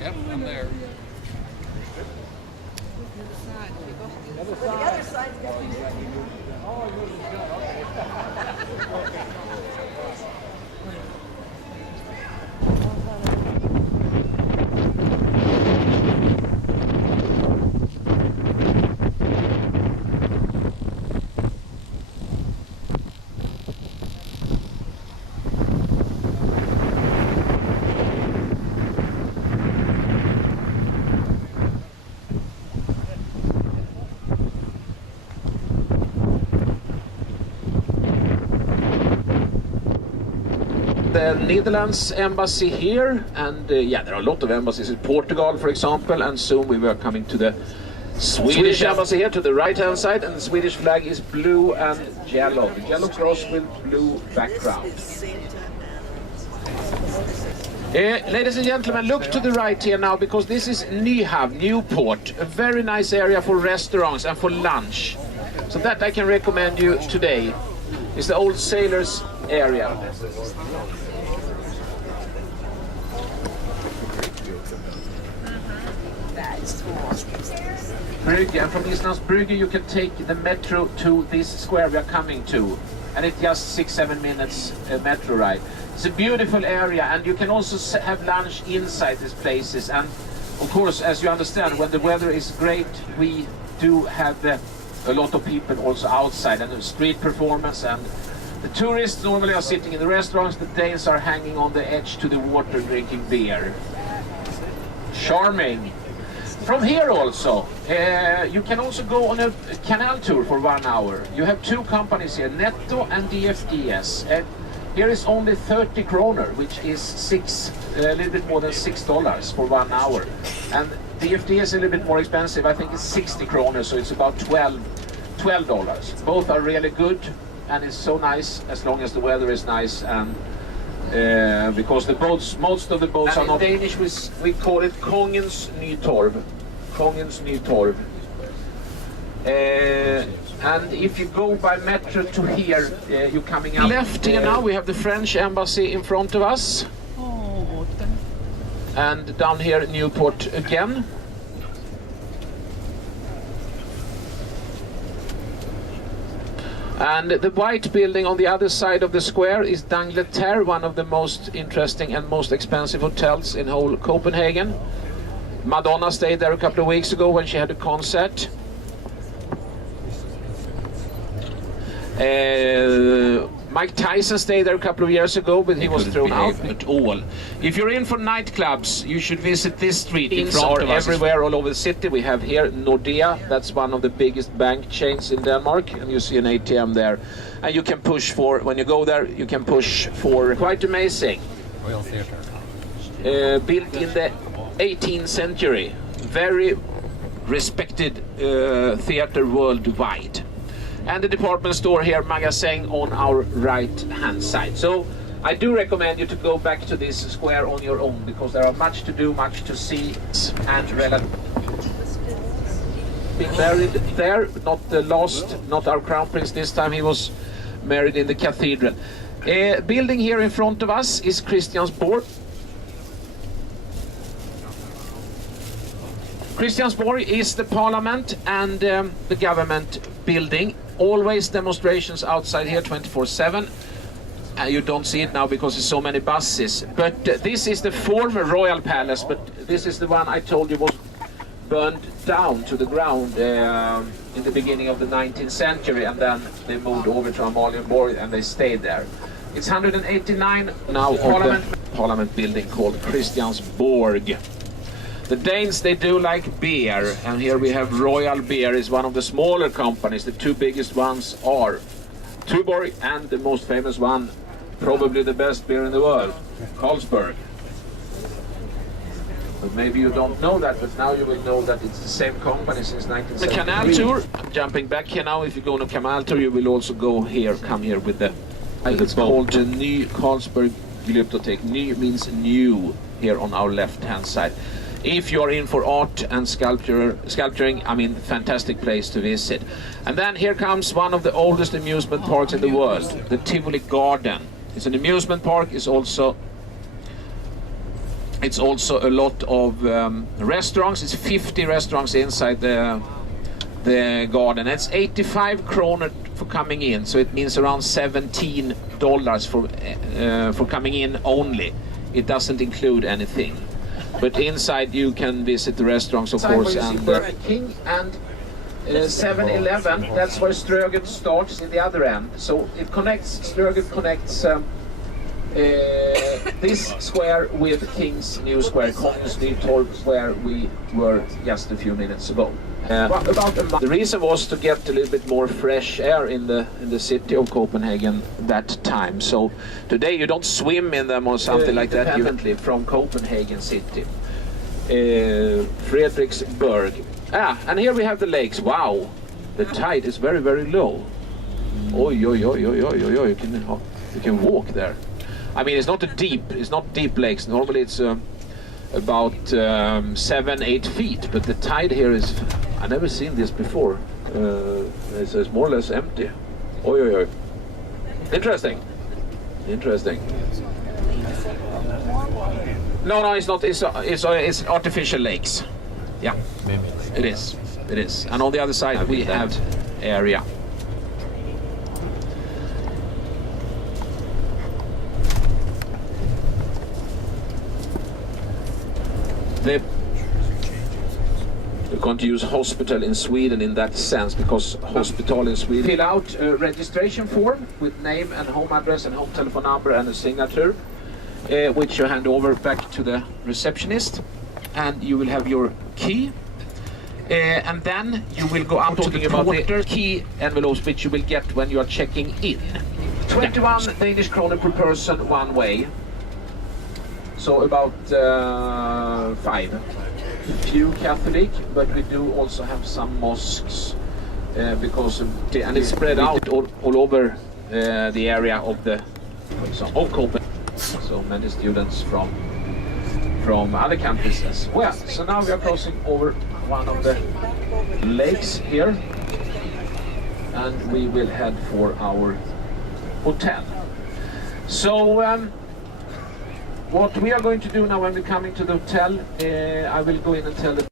Yep, I'm there. The other side's got the Netherlands embassy here, and yeah, there are a lot of embassies in Portugal, for example, and soon we were coming to the Swedish embassy here to the right hand side, and the Swedish flag is blue and yellow. The yellow cross with blue background. Ladies and gentlemen, look to the right here now, because this is Nyhavn, Newport, a very nice area for restaurants and for lunch. So that I can recommend you today. It's the old sailors area. Brygge, and from Islands Brygge you can take the metro to this square we are coming to, and it's just 6-7 minutes metro ride. It's a beautiful area, and you can also have lunch inside these places. And of course, as you understand, when the weather is great, we do have a lot of people also outside, and the street performance, and the tourists normally are sitting in the restaurants. The Danes are hanging on the edge to the water drinking beer. Charming. From here also, you can also go on a canal tour for 1 hour. You have two companies here, Netto and DFDS. Here is only 30 kroner, which is a little bit more than $6 for 1 hour. And DFDS is a little bit more expensive. I think it's 60 kroner, so it's about $12. Both are really good, and it's so nice as long as the weather is nice, and because the boats, most of the boats are not Danish. We call it Kongens Nytorv. Kongens Nytorv. And if you go by metro to here, you're coming out. Left here now, we have the French embassy in front of us. And down here, Newport again. And the white building on the other side of the square is d'Angleterre, one of the most interesting and most expensive hotels in whole Copenhagen. Madonna stayed there a couple of weeks ago when she had a concert. Mike Tyson stayed there a couple of years ago, but he was thrown out at all. If you're in for nightclubs, you should visit this street. In front of us. Everywhere all over the city. We have here Nordea, that's one of the biggest bank chains in Denmark, and you see an ATM there. And you can push for, when you go there, you can push for, quite amazing. Royal Theatre. Built in the 18th century. Very respected theater worldwide. And the department store here, Magasin, on our right hand side. So I do recommend you to go back to this square on your own, because there are much to do, much to see, and being married there, not our crown prince this time, he was married in the cathedral. Building here in front of us is Christiansborg. Christiansborg is the parliament and the government building. Always demonstrations outside here 24/7. You don't see it now because there's so many buses. But this is the former royal palace, but this is the one I told you was burned down to the ground in the beginning of the 19th century, and then they moved over to Amalienborg and they stayed there. It's 189 now of the parliament building called Christiansborg. The Danes, they do like beer, and here we have Royal Beer, is one of the smaller companies. The two biggest ones are Tuborg, and the most famous one, probably the best beer in the world, Carlsberg. But maybe you don't know that, but now you will know that it's the same company since 1973. The canal tour, I'm jumping back here now. If you go on a canal tour, you will also go here, come here with the, it's called the Ny Carlsberg Glyptotek. Ny means new here on our left hand side. If you are in for art and sculpturing, I mean, fantastic place to visit. And then here comes one of the oldest amusement parks in the world, the Tivoli Garden. It's an amusement park. It's also a lot of restaurants. It's 50 restaurants inside the garden. It's 85 kronor for coming in, so it means around $17 for coming in only. It doesn't include anything. But inside you can visit the restaurants, of course, and Burger King and 7-Eleven. That's where Ströget starts in the other end. So it connects. Ströget connects this square with King's New Square, Kongens Nytorg, where we were just a few minutes ago. The reason was to get a little bit more fresh air in the city of Copenhagen that time. So today you don't swim in them or something like that. Independently from Copenhagen city, Frederiksberg. And here we have the lakes. Wow, the tide is very, very low. Oi, oi, oi, oi, oi, oi, oi. You can walk there. I mean, it's not deep lakes. Normally it's about 7-8 feet, but the tide here is, I've never seen this before. It's more or less empty. Oi, oi, oi. Interesting. No, it's not. It's artificial lakes. Yeah, it is. And on the other side we have area. We're going to use hospital in Sweden in that sense, because hospital in Sweden. Fill out a registration form with name and home address and home telephone number and a signature, which you hand over back to the receptionist, and you will have your key. And then you will go out to the porter key envelopes, which you will get when you are checking in. 21 Danish kroner per person one way. So about 5. Few Catholic, but we do also have some mosques and it's spread out all over the area of Copenhagen. So many students from other countries as well. So now we are crossing over one of the lakes here, and we will head for our hotel. So what we are going to do now when we're coming to the hotel, I will go in and tell the